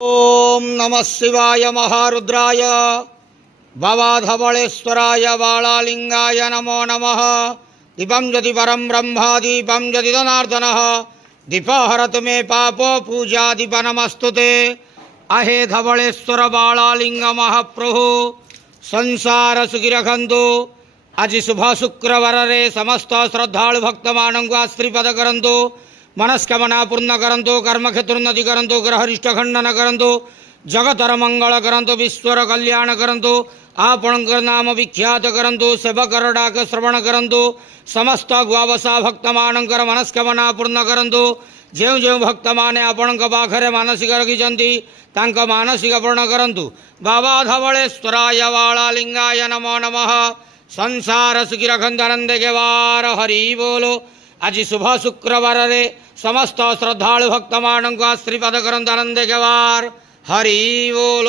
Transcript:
ओम नमः शिवाय महारुद्राय भवाधवलेश्वराय बालालिंगाय नमो नमः। दीपं ज्योति परं ब्रह्म दीपं ज्योति जनार्दनः दीपहरतु मे पापो पूजा दीप नमस्तुते। अहे धवलेश्वर बालालिंग महाप्रभु संसार सुखी रखंतु। आज शुभ शुक्रवार रे समस्त श्रद्धालु भक्त मानक आश्रीपद करंतु। मनस्कामना पूर्ण करंतु। कर्मक्षेत्रोन्नति करंतु। ग्रहरिष्ट खंडन करंतु। जगतर मंगल करंतु। विश्वर कल्याण करंतु। आपणकर नाम विख्यात करंतु। सेवकर डाक श्रवण करंतु। समस्त गुआवसा भक्त मानकर मनस्कामना पूर्ण करंतु। जो जो भक्त माने आपणक पाखरे मानसिक रखिछन्ति तांक मानसिक पूर्ण करंतु। बाबा धवलेश्वराय बालालिंगाय नमो नमः। संसार सुखी रखंतु आनंद के वार हरि बोलो। आज शुभ शुक्रवार रे समस्त श्रद्धालु भक्त मानक आश्रीपद करंतु आनंद के वार हरि बोलो।